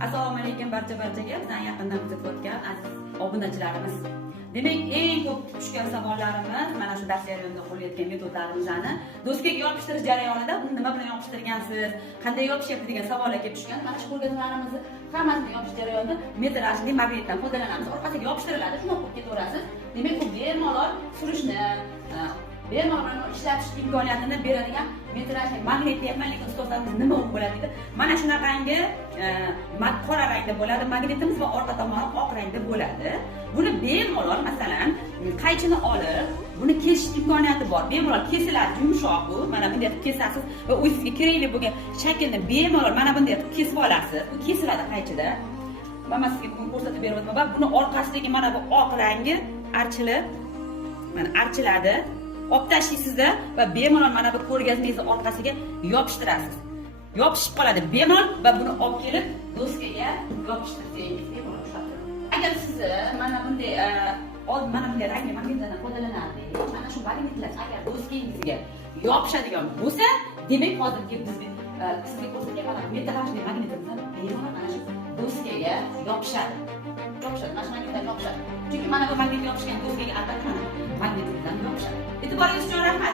Assalomu alaykum barchaga, bizdan yaqindan kuzatayotgan aziz obunachilarimiz. Demak, eng ko'p tushgan savollarimiz mana shu dars jarayonida qo'llayotgan metodlarimizni doskaga yopishtirish jarayonida buni nima bilan yopishtirgansiz, qanday yopishyapti degan savollar kelib tushgan. Mana shu ko'rgazmalarimizni hammasini yopish jarayonida metrajli magnitdan foydalanamiz. Orqasiga yopishtiriladi, shuni o'qib ketaverasiz. Demak, bu bemalol surishni, bemalol ishlatish imkoniyatini beradigan metrajli magnit deyapman, lekin ustozlarimiz nima bo'ladi dedi. Mana shunaqangi qora rangda bo'ladi magnitimiz va orqa tomoni oq rangda bo'ladi. Buni bemalol masalan qaychini olib, buni kesish imkoniyati bor. Bemalol kesiladi, yumshoq bu. Mana bunday qilib kesasiz va o'zingizga kerakli bo'lgan shaklni bemalol mana bunday qilib kesib olasiz. Bu kesiladi qaychida. Mana sizga bugun ko'rsatib beryapman va buni orqasidagi mana bu oq rangi archilib, mana archiladi. Olib tashlaysizda va bemalol mana bu ko'rgazmangizni orqasiga yopishtirasiz. Yopishib qoladi bemalol va buni olib kelib doskaga yopishtirsangiz bemalol ushlab turadi. Agar siz mana bunday rangli magnitlardan foydalanardik, mana shu magnitlar agar doskangizga yopishadigan bo'lsa, demak hozirgi sizga ko'rsatgan mana metrajli magnitimiz bemalol mana shu doskaga yopishadi. Mana shu magnitlar yopishadi. Chunki mana bu magnit yopishgan doskaga albatta magnitlardan yopishadi. E'tiboringiz uchun rahmat.